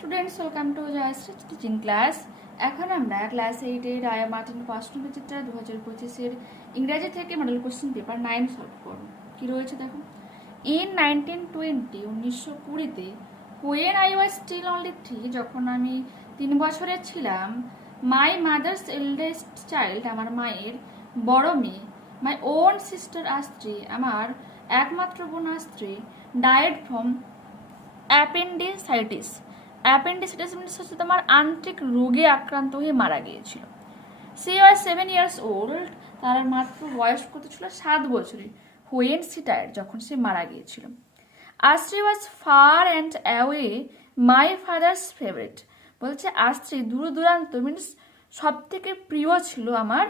Students welcome to Joyshree teaching class. এখন আমরা class 8-এর আয়া মার্টিন প্রশ্ন বিচিত্রা 2025-এর ইংরেজি থেকে মডেল কোশ্চেন পেপার 9 সলভ করব। কি রয়েছে দেখো। In 1920 when I was still only 3, যখন আমি 3 বছরের ছিলাম, মাই মাদার্স এল্ডেস্ট চাইল্ড, আমার মায়ের বড় মেয়ে, মাই ওন সিস্টার আস্ত্রী, আমার একমাত্র বোন Astri, died from appendicitis. Appendicitis means হচ্ছে তোমার আন্ত্রিক রোগে আক্রান্ত হয়ে মারা গিয়েছিল। সি ওয়াজ 7 years old, তার মাত্র বয়স কত ছিল? 7 বছরের। হোয়েন সি ডায়েড, যখন সে মারা গিয়েছিল। Astri was far and away my father's favourite, বলছে আস্ত্রী দূর দূরান্ত মিনস সব থেকে প্রিয় ছিল আমার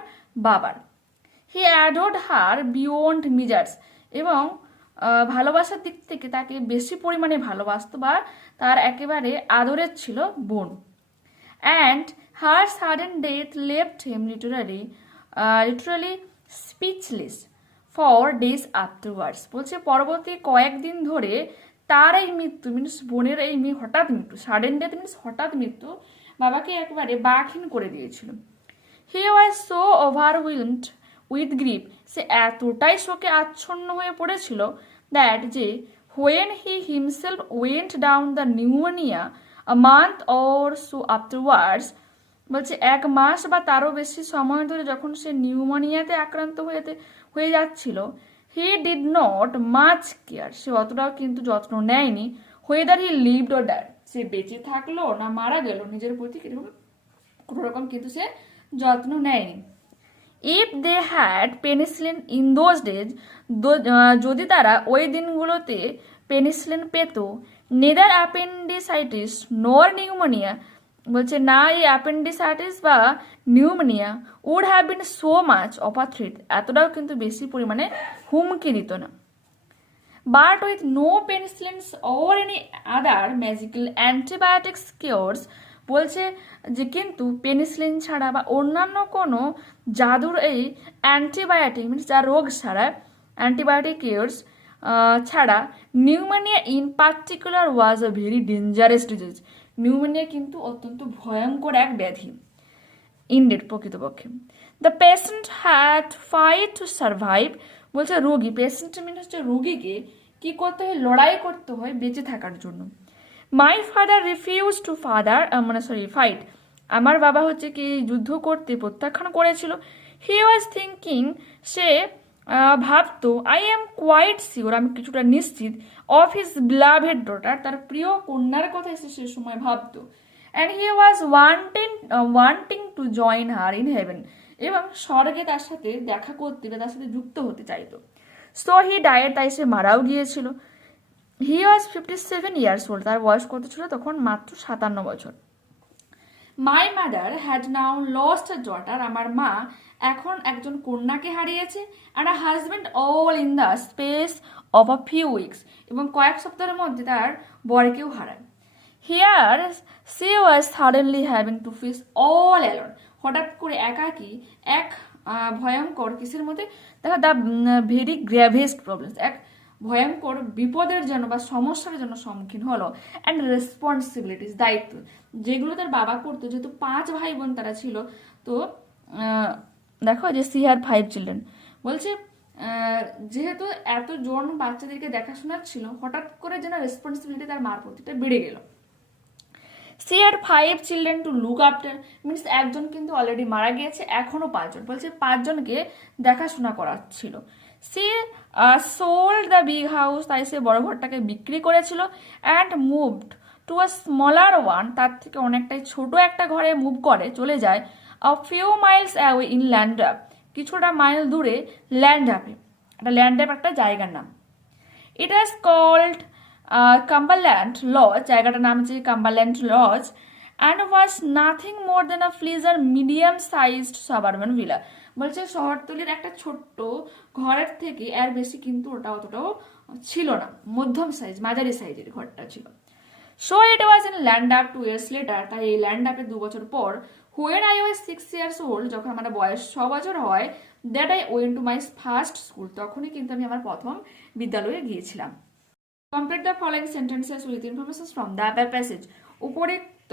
বাবার। হি অ্যাডোর্ড হার বিয়ন্ড মিজার্স, এবং ভালোবাসার দিক থেকে তাকে বেশি পরিমাণে ভালোবাসতো বা তার একেবারে আদরের ছিল বোন। And her sudden death left him literally speechless for days afterwards, বলছে পরবর্তী কয়েকদিন ধরে তার এই মৃত্যু মিনস বোনের এই হঠাৎ মৃত্যু, সাডেন ডেথ মিনস হঠাৎ মৃত্যু, বাবাকে একেবারে বাকহীন করে দিয়েছিল। He was so overwhelmed with grief, সে এতটাই শোকে আচ্ছন্ন হয়ে পড়েছিল দ্যাট যে when he himself went down the pneumonia a month or so afterwards, বলছে 1 মাস বা তারও বেশি সময় ধরে যখন সে নিউমোনিয়াতে আক্রান্ত হয়ে যাচ্ছিল, he did not much care, সে অতটাও কিন্তু যত্ন নেয়নি, whether he lived or died, সে বেঁচে থাকলো না মারা গেল নিজের প্রতি কোনো রকম কিন্তু সে যত্ন নেয়নি। If they had penicillin in those days, যদি তারা ওই দিনগুলোতে পেনিসিলিন পেত, নেদার অ্যাপেন্ডিসাইটিস নর নিউমোনিয়া, বলছে না এই অ্যাপেন্ডিসাইটিস বা pneumonia would have been so much of a threat, এতটাও কিন্তু বেশি পরিমাণে হুমকি দিত না। But with no penicillins or any other magical antibiotics cures, বলছে যে কিন্তু পেনিসিলিন ছাড়া বা অন্যান্য কোনো জাদুর এই অ্যান্টিবায়োটিক মিনস যা রোগ ছাড়া অ্যান্টিবায়োটিক কিওরস ছাড়া pneumonia in particular was a very dangerous disease, pneumonia কিন্তু অত্যন্ত ভয়ঙ্কর এক ব্যাধি। ইনডেড, প্রকৃতপক্ষে। The patient had fight to survive, বলছে রোগী, পেশেন্ট মিন হচ্ছে রোগীকে কি করতে হয়? লড়াই করতে হয় বেঁচে থাকার জন্য। My father refuse to fight, আমার বাবা হচ্ছে কি যুদ্ধ করতে প্রত্যাখ্যান করেছিল। হি ওয়াজ থিঙ্কিং, সে ভাবতো, আই এম কোয়াইট শিওর, আমি কিছুটা নিশ্চিত, অফ হিজ বিলাভেড ডটার, তার প্রিয় কন্যার কথা সে সময় ভাবতো। And he was wanting to join her in heaven, এবং স্বর্গে তার সাথে দেখা করতে বা তার সাথে যুক্ত হতে চাইতো। সো হি ডায়েড, তাই সে মারাও গিয়েছিল। হি ওয়াজ 57 years old, তার বয়স কত ছিল তখন? মাত্র 57 বছর। My mother had now lost a daughter, আমার মা এখন একজন কন্যাকে হারিয়েছে। And a husband all in the space of a few weeks, এবং কয়েক সপ্তাহের মধ্যে তার বরকেও হারায়। Here C was suddenly having to face all alone, হঠাৎ করে একাকি এক ভয়ঙ্কর কিসের মধ্যে দেখা, দ্য ভেরি গ্র্যাভেস্ট প্রবলেমস, এক ভয়ঙ্কর বিপদের জন্য বা সমস্যার জন্য সম্মুখীন হলো। অ্যান্ড রেসপন্সিবিলিটিস, দায়িত্ব যেগুলো তার বাবা করতো, যেহেতু 5 ভাই বোন তারা ছিল, তো দেখো যে সি হ্যাড 5 চিলড্রেন, বলছে যেহেতু এতজন বাচ্চাদেরকে দেখাশোনার ছিল, হঠাৎ করে যেন রেসপন্সিবিলিটি তার মার প্রতিটা বেড়ে গেল। She had 5 children to look after, means একজন কিন্তু অলরেডি মারা গিয়েছে, এখনো 5 জন, বলছে 5 জনকে দেখাশোনা করার ছিল। সে সোল্ড দ্য বিগ হাউস, তাই সে বড় ঘরটাকে বিক্রি করেছিল। And moved to a smaller one, তার থেকে অনেকটাই ছোট একটা ঘরে মুভ করে চলে যায়। A few miles away in Llandaff, কিছুটা মাইল দূরে ল্যান্ডআপে, ল্যান্ডআপ একটা জায়গার নাম। It was called Cumberland Lodge, জায়গাটার নাম হচ্ছে Cumberland Lodge. And was nothing more than a pleasant medium sized suburban villa, বলছে শহরতলির একটা ছোট্ট ঘরের থেকে এর বেশি কিন্তু ওটা অতটাও ছিল না, মধ্যম সাইজ, মাঝারি সাইজের ঘরটা ছিল। So it was in land up 2 years letter, তাই এই ল্যান্ড আপে 2 বছর পর, when I was 6 years old, যখন আমার বয়স 6 বছর হয়, that I went to my first school, তখনই কিন্তু আমি আমার প্রথম বিদ্যালয়ে গিয়েছিলাম। Complete the following sentences with information from the above passage. উপরিক্ত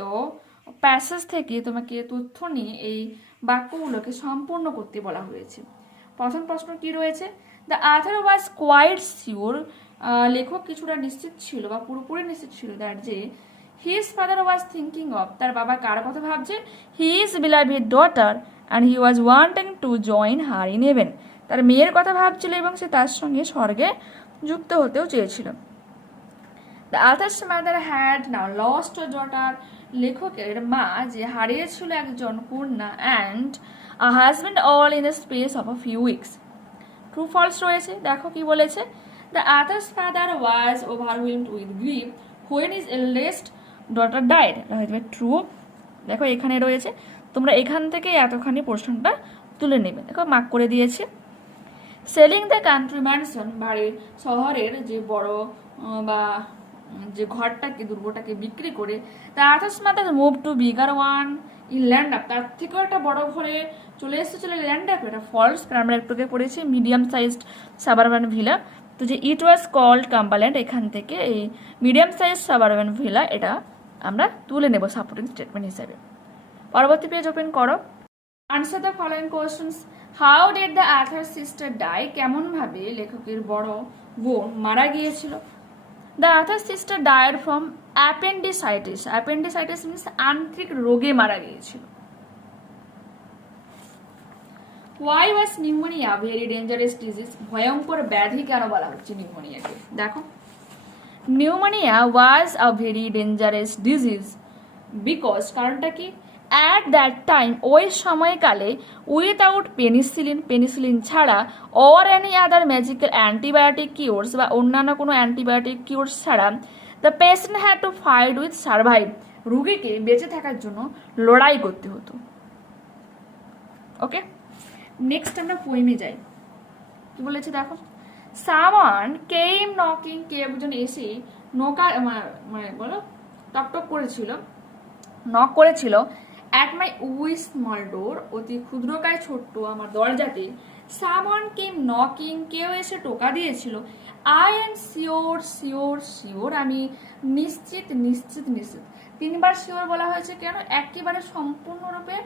প্যাসেজ থেকে তোমাকে তথ্য নিয়ে এই বাক্যগুলোকে সম্পূর্ণ করতে বলা হয়েছে। প্রথম প্রশ্ন কি রয়েছে? The author was quite sure, লেখক কিছুটা নিশ্চিত ছিল বা পুরোপুরি নিশ্চিত ছিল দ্যাট যে his father was thinking of, তার বাবা কার কথা ভাবছে, his beloved daughter and he was wanting to join her in heaven, তার মেয়ের কথা ভাবছিল এবং সে তার সঙ্গে স্বর্গে যুক্ত হতেও চেয়েছিল। The author's mother had now lost a daughter, লেখকের মা যে হারিয়েছিল একজন কন্যা and a husband all in the space of a few weeks. True false রয়েছে, দেখো কি বলেছে। The author's father was overwhelmed with grief when his eldest daughter died, true. দেখো এখানে রয়েছে, তোমরা এখান থেকে এতখানি পোর্শনটা তুলে নেবে। দেখো মার্ক করে দিয়েছে। সেলিং দ্য কান্ট্রি ম্যানশন, বাড়ির শহরের যে বড় বা যে ঘরটাকে দুর্গটাকে বিক্রি করে, the author's mother move to bigger one in land up, তার থেকেও একটা বড় ঘরে চলে এসেছিল ল্যান্ড আপ। এটা ফলস, কারণ আমরা একটুকে পড়েছি মিডিয়াম সাইজড সাবারবান ভিলা। তো যে ইট ওয়াজ কল্ড কাম্বারল্যান্ড, এখান থেকে এই মিডিয়াম সাইজ সাবারবান ভিলা এটা আমরা তুলে নেব সাপোর্টিং স্টেটমেন্ট হিসেবে। পরবর্তী পেজ ওপেন করো। Answer the following questions. How did the author sister die, কেমন ভাবে লেখকের বড় বোন মারা গিয়েছিল। The author sister died from appendicitis, appendicitis means আন্ত্রিক রোগে মারা গিয়েছিল। Why was pneumonia very dangerous disease, ভয়ঙ্কর ব্যাধি কেন বলা হচ্ছে নিউমোনিয়াকে। দেখো pneumonia was a very dangerous disease because, কারণটা কি, অ্যাট দ্যাট টাইম, ওই সময়কালে, উইথাউট পেনিসিলিন, পেনিসিলিন ছাড়া, or any other magical antibiotic কিউরস, বা অন্যান্য কোনো অ্যান্টিবায়োটিক কিউরস ছাড়া, the patient had to fight with survive, রুগীকে বেঁচে থাকার জন্য লড়াই করতে হতো। ওকে, নেক্সট আমরা পোয়েমে যাই। কি বলেছে দেখো। সামওয়ান কেম নকিং, কে একজন এসে নৌকা মানে বলো টকটক করেছিল, নক করেছিল, অ্যাট মাই উই স্মল ডোর, অতি ক্ষুদ্রকায় ছোট্ট আমার দরজাতে। সামওয়ান কেম নকিং, কেউ এসে টোকা দিয়েছিল। I am sure sure sure, আমি নিশ্চিত নিশ্চিত নিশ্চিত। তিনবার শিওর বলা হয়েছে কেন, একেবারে সম্পূর্ণরূপে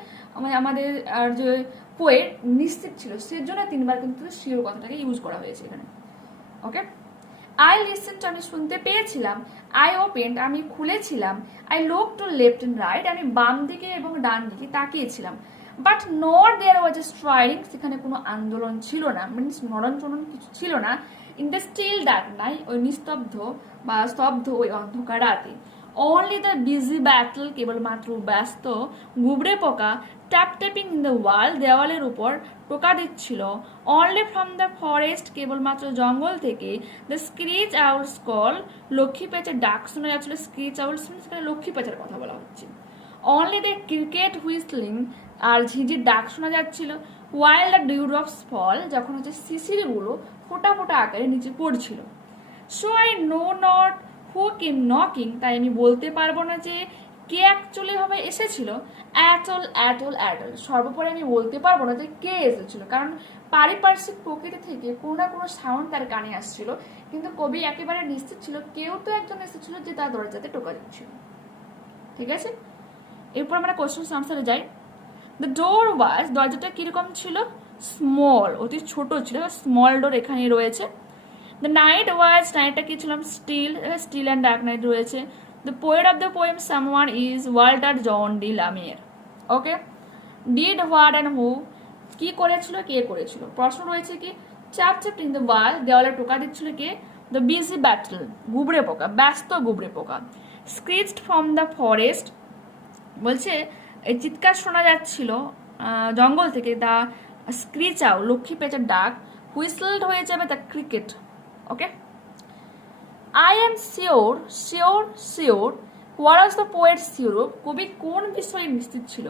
আমাদের যে পোয়েট নিশ্চিত ছিল সেজন্য তিনবার কিন্তু শিওর কথাটাকে ইউজ করা হয়েছে এখানে। ওকে, আই লিসেন্ড, আমি শুনতে পেয়েছিলাম। আই ওপেন্ড, আমি খুলেছিলাম। I look to left and right, আমি বাম দিকে এবং ডান দিকে তাকিয়েছিলাম। বাট নট দেয়ার ওয়াজ এ স্ট্রাইডিং, সেখানে কোনো আন্দোলন ছিল না, মিনস নরম চরণ কিছু ছিল না। In the still dark night, ওই নিস্তব্ধ বা স্তব্ধ ওই অন্ধকার রাতে। অনলি দ্য বিজি ব্যাটল, কেবলমাত্র ব্যস্ত গুবড়ে পোকা, ট্যাপ ট্যাপিং ইন দ্য ওয়াল, দেওয়ালের উপর টোকা দিচ্ছিল। অনলি ফ্রম দ্য ফরেস্ট, কেবলমাত্র জঙ্গল থেকে, দ্য স্ক্রিচ আউলস কল, লক্ষ্মী পেঁচার ডাক শোনা যাচ্ছিল। স্ক্রিচ আউলস সেখানে লক্ষ্মী পেঁচার কথা বলা হচ্ছে। অনলি দ্য ক্রিকেট হুইসলিং, আর ঝিঁঝির ডাক শোনা যাচ্ছিল। ওয়াইল দ্য ডিউড্রপস ফল, যখন হচ্ছে শিশিরগুলো ফোটা ফোটা আকারে নিচে পড়ছিল। So I know not who came knocking, তাই আমি বলতে পারবো না যে কে অ্যাকচুয়ালি ভাবে এসেছিল। অ্যাটল অ্যাটল অ্যাটল, সর্বোপরি আমি বলতে পারবো না যে কে এসেছিল, কারণ পারিপার্শ্বিক প্রকৃতি থেকে কোনো না কোনো সাউন্ড তার কানে আসছিল, কিন্তু কবি একেবারে নিশ্চিত ছিল কেউ তো একজন এসেছিল যে তার দরজাতে টোকা দিচ্ছিল। ঠিক আছে, এরপর আমরা কোশ্চেন আনসারে যাই। দ্য ডোর ওয়াজ, দরজাটা কিরকম ছিল, স্মল, অতি ছোট ছিল, স্মল ডোর এখানে রয়েছে। দ্য নাইট ওয়াজ, নাইটটা কি ছিল, still, still and dark night রয়েছে। The poet of the poem someone is Walter John de la Mare. Okay, did what and who, কি করেছিল, কে করেছিল। প্রশ্ন রয়েছে কি, চাপ চাপ ইন দ্য ওয়াল, দেওয়ালে টোকা দিচ্ছিল কে, দ্য বিজি ব্যাটল, গুবড়ে পোকা, ব্যস্ত গুবড়ে পোকা। স্ক্রিচড ফ্রম দ্য ফরেস্ট, বলছে এই চিৎকার শোনা যাচ্ছিল জঙ্গল থেকে। দ্য স্ক্রিচ আউ, লক্ষ্মী পেঁচার ডাক। হুইসেলড হয়ে যাবে the cricket. Okay, I am sure sure sure, what was the poet sure, কবি কোন বিষয়ে নিশ্চিত ছিল।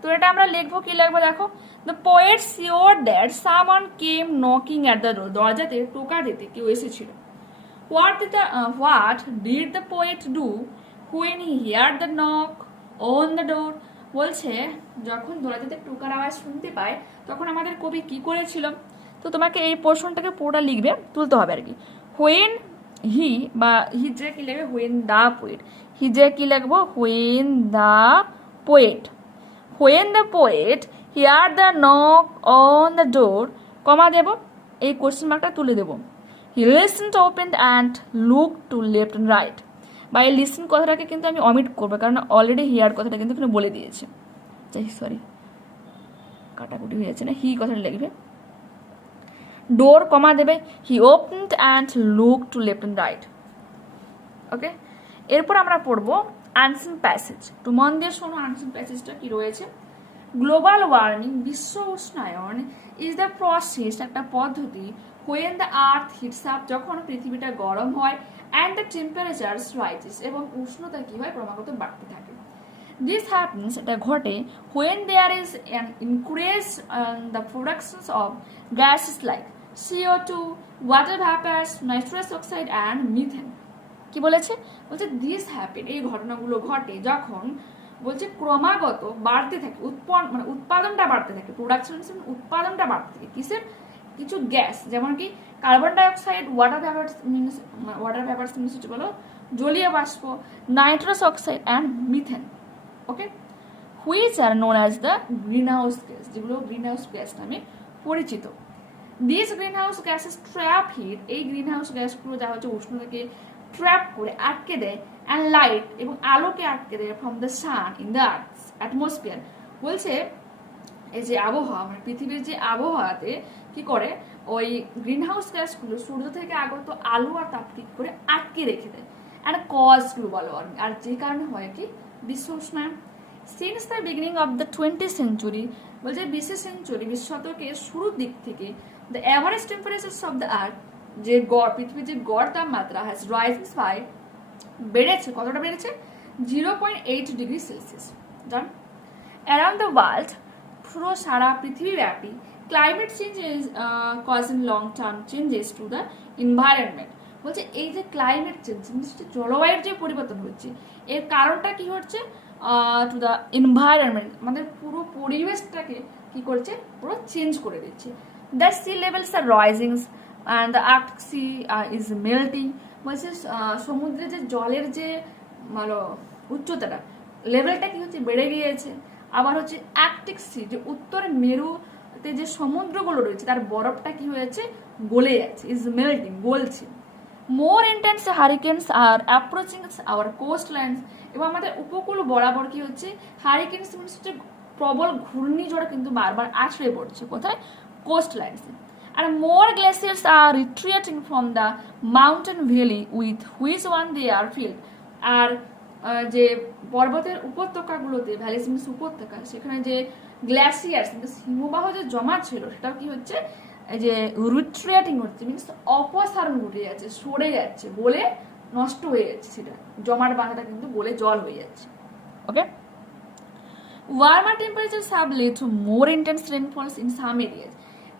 তো এটা আমরা লিখবো, কি লিখবো দেখো। The poet sure that someone came knocking at the door, দরজাতে টোকা দিতে কেউ এসেছিল। What did the poet do when he hear the knock on the door, বলছে যখন দরজাতে টোকার আওয়াজ শুনতে পায় তখন আমাদের কবি কি করেছিল। তো তোমাকে এই পোর্শনটাকে পুরোটা লিখবে, তুলতে হবে আর কি। হোয়েন হি বা হিজে কি লিখবে হোয়েন দ্য পোয়েট, হিজে কি লিখবো when the poet, when the poet hear the knock on the door, comma দেব, এই কোশ্চেন মার্কটা তুলে দেবো। He listened opened and look to left and right, বা এই লিসেন কথাটাকে কিন্তু আমি অমিট করবো কারণ অলরেডি হিয়ার কথাটা কিন্তু এখানে বলে দিয়েছে। সরি কাটাকুটি হয়ে যাচ্ছে না, হি কথাটা লিখবে, ডোর কমা দেবে, he opened and look to left and right. Okay, এরপর আমরা পড়বো আনসিন প্যাসেজ। তো মন দিয়ে শোনো আনসিন প্যাসেজটা কি রয়েছে। গ্লোবাল ওয়ার্মিং, বিশ্ব উষ্ণায়ন, ইজ দ্য প্রসেস, একটা পদ্ধতি, when the earth heats up, যখন পৃথিবীটা গরম হয়, অ্যান্ড দ্য টেম্পারেচার রাইজেস, এবং উষ্ণতা কি হয় ক্রমাগত বাড়তে থাকে। দিস হ্যাপেন্স, এটা ঘটে, when there is an increase the productions of gases like CO2, water vapours, nitrous oxide and methane. কি বলেছে, বলছে দিস হ্যাপেন, এই ঘটনাগুলো ঘটে যখন, বলছে ক্রমাগত বাড়তে থাকে, মানে উৎপাদনটা বাড়তে থাকে, প্রোডাকশন উৎপাদনটা বাড়তে থাকে কিসের, কিছু গ্যাস, যেমন কি carbon dioxide, water vapours means বলো জলীয় বাষ্প, nitrous oxide and methane. Okay, which are known as the green house gas, যেগুলো গ্রিন হাউস গ্যাস নামে পরিচিত। This green house gases trap heat, এই গ্রিন হাউস গ্যাসগুলো যা হচ্ছে উষ্ণতাকে ট্র্যাপ করে আটকে দেয়, অ্যান্ড লাইট, এবং আলোকে আটকে দেয়, from the sun in the earth's atmosphere. বলছে এই যে আবহাওয়া, মানে পৃথিবীর যে আবহাওয়াতে কি করে, ওই গ্রিন হাউস গ্যাসগুলো সূর্য থেকে আগত আলো আর তাপকে করে আটকে রেখে দেয়, অ্যান্ড কজ গ্লোবাল ওয়ার্মিং, আর যে কারণে হয় কি বিশ্ব উষ্ণায়ন। Since the beginning of the 20th century, বলছে 20 শতকের শুরুর দিক থেকে, the average temperature of the earth, যে গড় পৃথিবীর যে গড় তাপমাত্রা হ্যাজ রাইজিং বাই, বেড়েছে, কতটা বেড়েছে, 0.8 ডিগ্রি সেলসিয়াস। জান অ্যারাউন্ড দ্য ওয়ার্ল্ড, পুরো সারা পৃথিবীব্যাপী, climate change is causing long term changes to the environment. বলছে এই যে ক্লাইমেট চেঞ্জ, জলবায়ুর যে পরিবর্তন হচ্ছে, এর কারণটা কি হচ্ছে, টু দ্য এনভায়রনমেন্ট, আমাদের পুরো পরিবেশটাকে কি করছে, পুরো চেঞ্জ করে দিচ্ছে। The sea levels are rising and the Arctic sea is melting, বলছে সমুদ্রে যে জলের যে মানে উচ্চতাটা, লেভেলটা কি হচ্ছে, বেড়ে গিয়েছে। আবার হচ্ছে আর্কটিক সি, যে উত্তর মেরুতে যে সমুদ্রগুলো রয়েছে তার বরফটা কি হয়েছে, গলে যাচ্ছে, ইজ মেল্টিং, গলছে। More intense hurricanes are approaching our coast lines, এবং আমাদের উপকূল বরাবর কি হচ্ছে, হারিকেনস মিনস হচ্ছে প্রবল ঘূর্ণিঝড় কিন্তু বারবার আছড়ে পড়ছে, কোথায়, কোস্ট লাইন্সে। Are more glaciers are retreating from the mountain valley with which one they are filled, আর যে পর্বতের উপত্যকাগুলোতে, ভ্যালিস মিনস উপত্যকা, সেখানে যে গ্লেসিয়ার্স হিমবাহ যে জমা ছিল সেটাও কি হচ্ছে, যে রিট্রিয়েটিং হচ্ছে, মিনস অপসারণ ঘটে যাচ্ছে, সরে যাচ্ছে, বলে নষ্ট হয়ে যাচ্ছে, সেটা জমাট বাঁধাটা কিন্তু বলে জল হয়ে যাচ্ছে। Okay, warmer temperature have led to more intense rainfalls in some areas,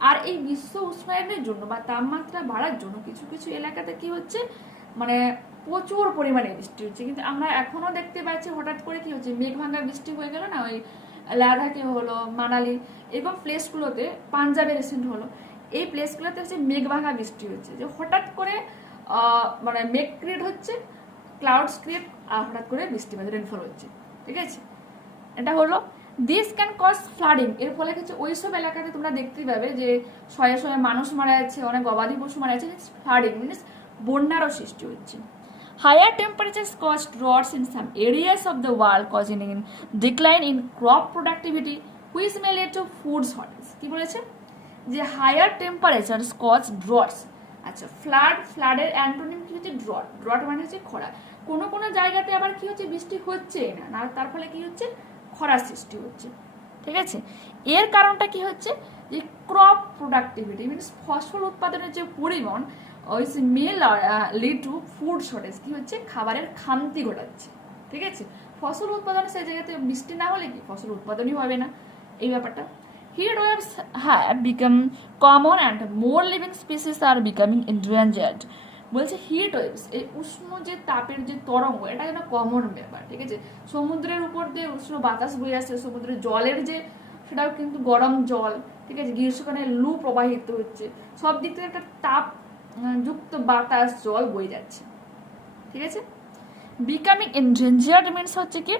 আর এই বিশ্ব উষ্ণায়নের জন্য বা তাপমাত্রা বাড়ার জন্য কিছু কিছু এলাকাতে কি হচ্ছে, মানে প্রচুর পরিমাণে বৃষ্টি হচ্ছে। কিন্তু আমরা এখনো দেখতে পাচ্ছি হঠাৎ করে কি হচ্ছে, মেঘ ভাঙা বৃষ্টি হয়ে গেল না, ওই লাদাখে হলো, মানালি, এরকম প্লেসগুলোতে, পাঞ্জাবে রিসেন্ট হলো, এই প্লেসগুলোতে হচ্ছে মেঘ ভাঙা বৃষ্টি হচ্ছে, যে হঠাৎ করে মানে মেঘ ক্রিয়েট হচ্ছে, ক্লাউডস ক্রিয়েট, আর হঠাৎ করে বৃষ্টি হচ্ছে, রেনফল হচ্ছে, ঠিক আছে। এটা হলো দিস ক্যান কজ ফ্লাডিং, এর ফলে হচ্ছে ওইসব এলাকাতে তোমরা দেখতেই পাবে যে শয়ে শয়ে মানুষ মারা যাচ্ছে, অনেক গবাদি পশু মারা যাচ্ছে, ফ্লাডিং মিনস বন্যারও সৃষ্টি হচ্ছে। Higher temperatures cause droughts in some areas of the world, causing in decline in crop productivity which may lead to food shortage. কি বলেছে, যে হায়ার টেম্পারেচার্স কজ ড্রটস, আচ্ছা ফ্লাডের অ্যান্টোনিম কি হচ্ছে, ড্রট মানে হচ্ছে খরা, কোনো কোনো জায়গাতে আবার কি হচ্ছে, বৃষ্টি হচ্ছেই না, তার ফলে কি হচ্ছে, খরার সৃষ্টি হচ্ছে, ঠিক আছে। এর কারণটা কি হচ্ছে, যে ক্রপ প্রোডাক্টিভিটি মিনস ফসল উৎপাদনের যে পরিমাণ, ওই মে লিড টু ফুড শর্টেজ, কি হচ্ছে, খাবারের খামতি ঘটাচ্ছে, ঠিক আছে। ফসল উৎপাদন সেই জায়গাতে বৃষ্টি না হলে কি ফসল উৎপাদনই হবে না, এই ব্যাপারটা। Heat waves have become common and more living species are becoming endangered. বলছে হিট ওয়েভস, এই উষ্ণ যে তাপের যে তরঙ্গ, এটা যেন কমন ব্যাপার, ঠিক আছে। সমুদ্রের উপর দিয়ে উষ্ণ বাতাস বয়ে আসছে, সমুদ্রের জলের যে সেটাও কিন্তু গরম জল, ঠিক আছে, গ্রীষ্মকালে লু প্রবাহিত হচ্ছে, সব দিক থেকে একটা তাপ যুক্ত বাতাস জল বয়ে যাচ্ছে, ঠিক আছে। বিকামিং এন্ডেঞ্জার্ড মিনস হচ্ছে কি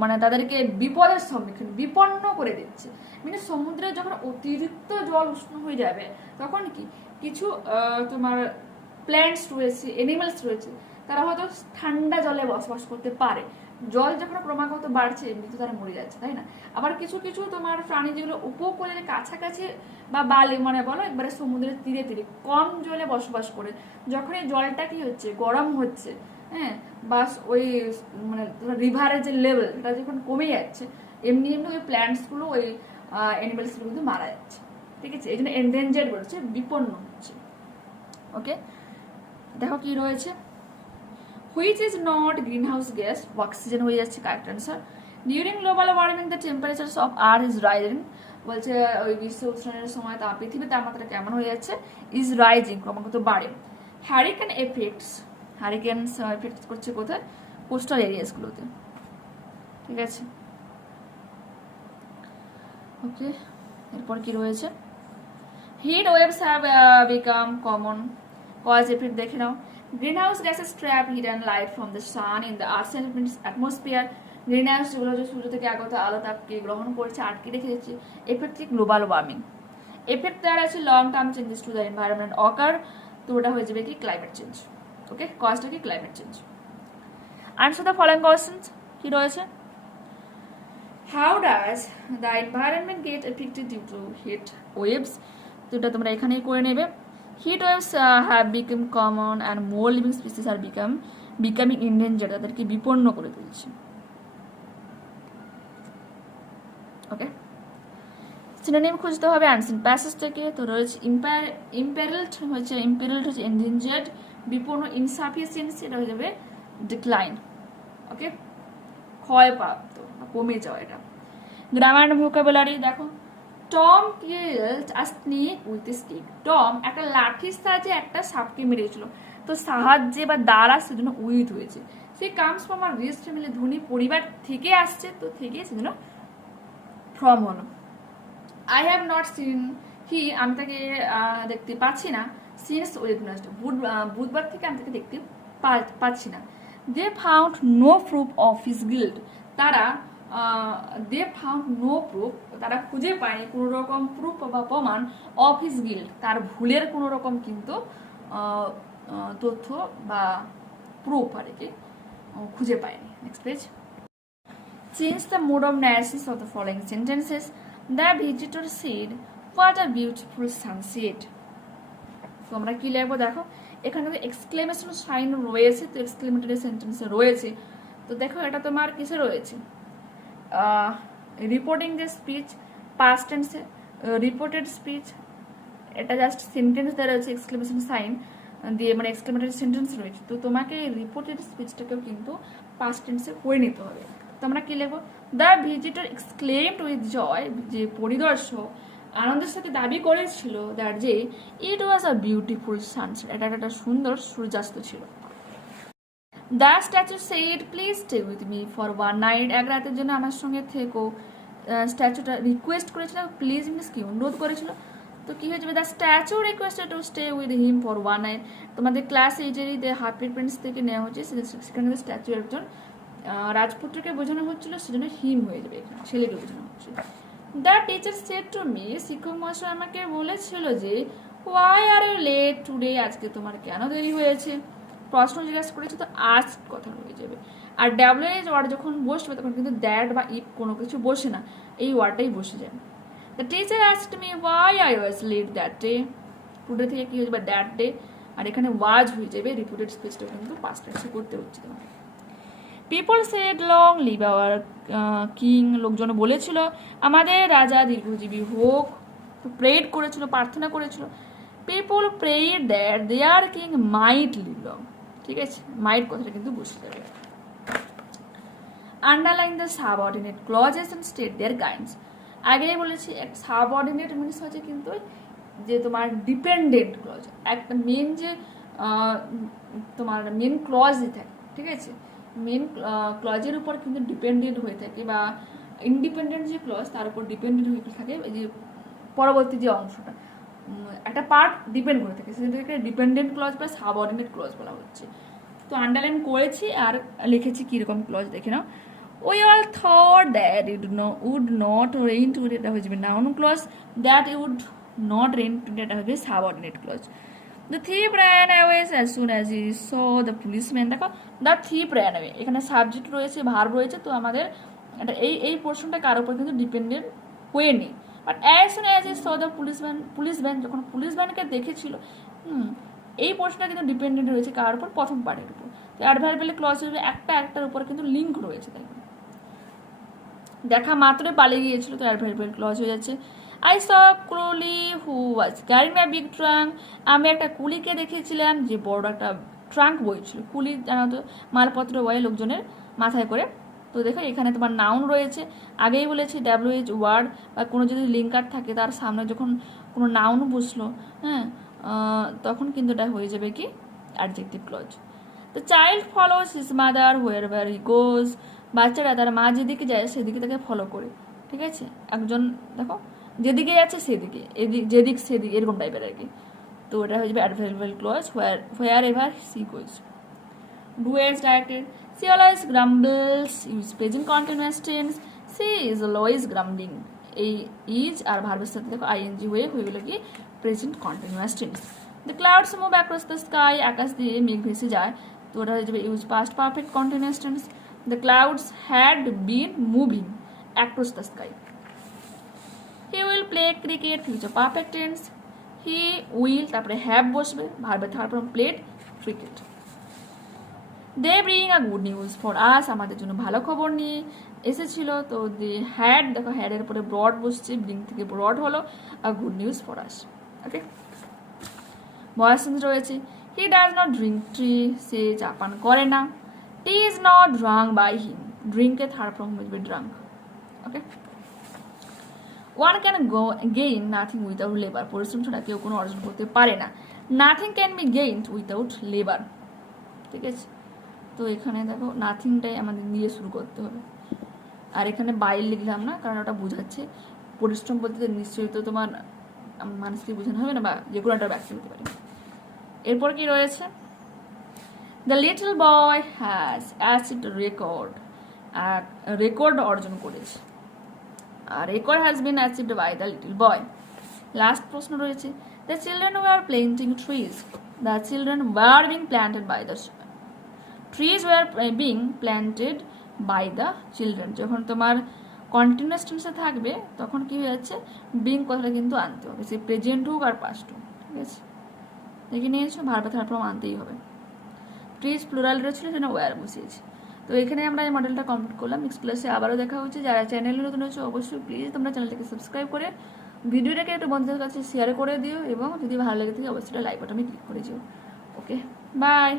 মানে তাদেরকে বিপদের সম্মুখীন, বিপন্ন করে দিচ্ছে। মানে সমুদ্রে যখন অতিরিক্ত জল উষ্ণ হয়ে যাবে তখন কি কিছু তোমার প্ল্যান্টস রয়েছে, এনিমেলস রয়েছে, তারা হয়তো ঠান্ডা জলে বসবাস করতে পারে। জল যখন ক্রমাগত বাড়ছে এমনিতে তারা মরে যাচ্ছে, তাই না? আবার কিছু কিছু তোমার প্রাণী যেগুলো উপকূলের কাছাকাছি বা বালি মানে বলো একবারে সমুদ্রের তীরে তীরে কম জলে বসবাস করে, যখন এই জলটা কি হচ্ছে গরম হচ্ছে, হ্যাঁ, বাস ওই মানে রিভারের যে লেভেল এটা যখন কমে যাচ্ছে, এমনি এমনি ওই প্ল্যান্টসগুলো ওই অ্যানিমেলসগুলো কিন্তু মারা যাচ্ছে, ঠিক আছে। এই জন্য এন্ডেঞ্জার্ড বলছে, বিপন্ন হচ্ছে। ওকে, দেখো কি রয়েছে, which is not green house gas, oxygen হয়ে যাচ্ছে correct answer. During global warming the temperature of earth is rising, বলছে ওই বিশ্ব উষ্ণায়নের সময় পৃথিবীর তাপমাত্রা কেমন হয়ে যাচ্ছে, ইজ রাইজিং ক্রমাগত বাড়ে। হ্যারিকেন এফেক্টস, হ্যারিকেন এফেক্ট করছে কোথায়, কোস্টাল এরিয়াসগুলোতে, ঠিক আছে। ওকে, এরপর কি রয়েছে, heat waves have become common, cause effect দেখে নাও। Green house gases trap heat and light from the sun in the earth atmosphere, green house যেগুলো সূর্য থেকে আগত আলো তাপকে গ্রহণ করছে, আটকে রেখে দিচ্ছে, এফেক্ট কি গ্লোবাল ওয়ার্মিং। এফেক্ট দেওয়ার আছে long term changes to the environment occur, তো ওটা হয়ে যাবে কি ক্লাইমেট চেঞ্জ। ওকে, কজটা কি climate change. Answer the following questions, কি রয়েছে, how does the environment get affected due to heat waves, তো এটা তোমরা এখানেই করে নেবে। Heat waves have become common and more living species are becoming endangered, তাদেরকে বিপন্ন করে তুলছে। ওকে, সিনোনিম খুঁজতে হবে অ্যানসিন প্যাসেজ থেকে, তো রয়েছে ইম্পেরিলড হচ্ছে এন্ডেঞ্জার্ড, বিপন্ন, ইনসাফিসিয়েন্সি এটা হয়ে যাবে ডিক্লাইন। ওকে, ক্ষয়প্রাপ্ত, কমে যাওয়া এটা। গ্রামার অ্যান্ড ভোকাবুলারি দেখো, Tom killed a snake with a stick, Tom একটা লাঠির সাহায্যে একটা সাপকে মেরেছিল, তো সাহায্যে বা দ্বারা সেজন্য উইথ হয়েছে, সে comes from a rich family, ধনী পরিবার থেকে আসছে, তো থেকে সেজন্য ফ্রম হলো। I have not seen he, আমি তাকে দেখতে পাচ্ছি না, সিন্স ওয়েডনেসডে, বুধবার থেকে আমি তাকে দেখতে পাচ্ছি না। They found no proof of his guilt, তারা দে ফাউন্ড নো প্রুফ, তারা খুঁজে পায়নি কোনো রকম প্রুফ বা প্রমাণ অফ হিজ গিল্ট, তার ভুলের কোনো রকম কিন্তু তথ্য বা প্রুফ আর কি খুঁজে পায়নি। Next page, change the mode of narrations of the following sentences. The visitor said, "What a beautiful sunset." তো আমরা কি লিখবো দেখো, এখানে এক্সক্লেমেশন সাইন রয়েছে, তো এক্সক্লেমেটরি সেন্টেন্সে রয়েছে, তো দেখো এটা তোমার কিসে রয়েছে, রিপোর্টিং দ্য স্পিচ পাস্ট টেন্সে, রিপোর্টেড স্পিচ, এটা জাস্ট সেন্টেন্স দেওয়া রয়েছে এক্সক্লেমেশন সাইন দিয়ে, মানে এক্সক্লেমেটরি সেন্টেন্স রয়েছে, তো তোমাকে রিপোর্টেড স্পিচটাকেও কিন্তু পাস্ট টেন্সে করে নিতে হবে। তো আমরা কি লিখবো, the visitor exclaimed with joy, যে পরিদর্শক আনন্দের সাথে দাবি করেছিল দ্যাট যে ইট ওয়াজ আ বিউটিফুল সানসেট, এটা একটা সুন্দর সূর্যাস্ত ছিল। The statue said, please stay with me for one night, এক রাতের জন্য আমার সঙ্গে থেকো, স্ট্যাচুটা রিকোয়েস্ট করেছিল, প্লিজ মিনস কি অনুরোধ করেছিল, তো কি হয়ে যাবে, the statue requested to stay with him for one night, তোমাদের ক্লাস 8-এরই হাফির প্রিন্স থেকে নেওয়া হচ্ছে, সেখানে স্ট্যাচু একজন রাজপুত্রকে বোঝানো হচ্ছিল, সেজন্য হিম হয়ে যাবে, এখানে ছেলেকে বোঝানো হচ্ছিল। The teacher said to me, শিক্ষক মহাশয় আমাকে বলেছিল যে, why are you late today, আজকে তোমার কেন দেরি হয়েছে, প্রশ্ন জিজ্ঞাসা করেছে, তো আস্ক কথা হয়ে যাবে। আর ডাব্লিউএইচ ওয়ার্ড যখন বসবে তখন কিন্তু দ্যাট বা ইফ কোনো কিছু বসে না, এই ওয়ার্ডটাই বসে যায়। The teacher asked me why I was late that day, today থেকে কি হয়ে যাবে দ্যাট ডে, আর এখানে ওয়াজ হয়ে যাবে, রিপিটেড স্পিচটা কিন্তু পাস্ট টেন্সে করতে হচ্ছে তোমাকে। People said long live our king, লোকজন বলেছিল আমাদের রাজা দীর্ঘজীবী হোক, তো প্রেড করেছিল, প্রার্থনা করেছিল। People prayed that their king might live long, ঠিক আছে, মাইট কথাটা কিন্তু বসে যাবে। Underline the subordinate clauses and state their kinds, আগেই বলেছি সাবঅর্ডিনেট মিনস হচ্ছে কিন্তু যে তোমার ডিপেন্ডেন্ট ক্লজ, একটা মেন যে তোমার মেন ক্লজই থাকে, ঠিক আছে, মেন ক্লজের উপর কিন্তু ডিপেন্ডেন্ট হয়ে থাকে, বা ইন্ডিপেন্ডেন্ট যে ক্লজ তার উপর ডিপেন্ডেন্ট হয়ে থাকে, এই যে পরবর্তী যে অংশটা একটা পার্ট ডিপেন্ড করে থাকে, সেটাকে ডিপেন্ডেন্ট ক্লজ বা সাবঅর্ডিনেট ক্লজ বলা হচ্ছে। তো আন্ডারলাইন করেছি আর লিখেছি কীরকম ক্লজ দেখে নাও। We all thought that it would not rain today, এটা হয়ে যাবে noun clause, that it would not rain today, এটা হবে subordinate clause. The thief ran away as soon as he saw the policeman, দেখো the thief ran away, এখানে subject রয়েছে, verb রয়েছে, তো আমাদের এটা এই পোর্শনটা কার উপর কিন্তু ডিপেন্ডেন্ট হয়ে নেই। But as soon as he so the police van, যখন পুলিশ ভ্যানকে দেখেছিল, এই পোর্শনটা কিন্তু ডিপেন্ডেন্ট রয়েছে কার উপর, প্রথম পার্টের উপর। তো অ্যাডভার্বিয়াল ক্লজ হিসেবে একটার উপর কিন্তু লিঙ্ক রয়েছে, তাই দেখা মাত্রই পালিয়ে গিয়েছিল, তো অ্যাডভার্বিয়াল ক্লজ হয়ে যাচ্ছে। I saw coolie who was carrying a big trunk, আমি একটা কুলিকে দেখেছিলাম যে বড় একটা ট্রাঙ্ক বইছিল। কুলি জানো তো মালপত্র বয়ে লোকজনের মাথায় করে। তো দেখো এখানে তোমার নাউন রয়েছে, আগেই বলেছি WH ওয়ার্ড বা কোনো যদি লিঙ্কার থাকে তার সামনে যখন কোনো নাউন বসলো, হ্যাঁ, তখন কিন্তু এটা হয়ে যাবে কি adjective clause. The child follows his mother wherever he goes, বাচ্চারা তার মা যেদিকে যায় সেদিকে তাকে ফলো করে, ঠিক আছে। একজন দেখো যেদিকে যাচ্ছে সেদিকে, যেদিক সেদিক এরকম টাইপের আর কি। তো এটা হয়ে যাবে adverbial clause, wherever she goes. Do as directed, she always grumbles, use present continuous tense, she is always grumbling, এই ইজ আর ভার্বের সাথে দেখো আইএনজি হয়ে গেল কি present continuous tense. The clouds move across the sky, আকাশ দিয়ে মেঘ ভেসে যায়, তো ওটা হয়ে যাবে use past perfect continuous tense. The clouds had been moving across the sky. He will play cricket, future perfect tense. He will তারপরে have বসবে, ভার্বের third form played cricket. They bring a good news for us, আমাদের জন্য ভালো খবর নিয়ে এসেছিল। তো they had, দেখো had এর উপরে brought বসছে, bring থেকে brought হলো a good news for us. Okay, voice রয়েছে he does not drink tea, সে চা পান করে না। Tea is not drunk by him, drink এর থার্ড ফর্ম হবে drunk. Okay, one can gain nothing without labor, পরিশ্রম ছাড়া কেউ কোনো অর্জন করতে পারে না। nothing can be gained without labor, ঠিক আছে। তো এখানে দেখো নাথিংটাই আমাদের দিয়ে শুরু করতে হবে, আর এখানে বাইরে লিখলাম না, কারণ ওটা বোঝাচ্ছে পরিশ্রম বলতে নিশ্চয়ই তো তোমার মানুষকে বোঝানো হবে না, বা যে কোনো একটা ব্যাখ্যা হতে পারে। এরপর কি রয়েছে, the little boy has achieved record অর্জন করেছে, আর record has been achieved by the little boy. Last প্রশ্ন রয়েছে, the children were planting trees, the children were being planted by the trees were being planted by the children, যখন তোমার continuous টেন্সে থাকবে তখন কি হয়ে যাচ্ছে বিং কথাটা কিন্তু আনতে হবে, সে প্রেজেন্ট হোক আর পাস্ট হোক, ঠিক আছে। দেখে নিয়েছো, ভার্বের থার্ড ফর্ম আনতেই হবে। ট্রিজ প্লুরাল রয়েছিল, সেটা ওয়্যার বসিয়েছি। তো এখানে আমরা এই মডেলটা কমপ্লিট করলাম। নেক্সট ক্লাসে আবারও দেখা হচ্ছে। যারা চ্যানেলে নতুন হচ্ছে অবশ্যই প্লিজ তোমরা চ্যানেলটাকে সাবস্ক্রাইব করে ভিডিওটাকে একটু বন্ধুদের কাছে শেয়ার করে দিও, এবং যদি ভালো লেগে থাকে অবশ্যই লাইক বাটনে ক্লিক করে দিও। ওকে, বাই।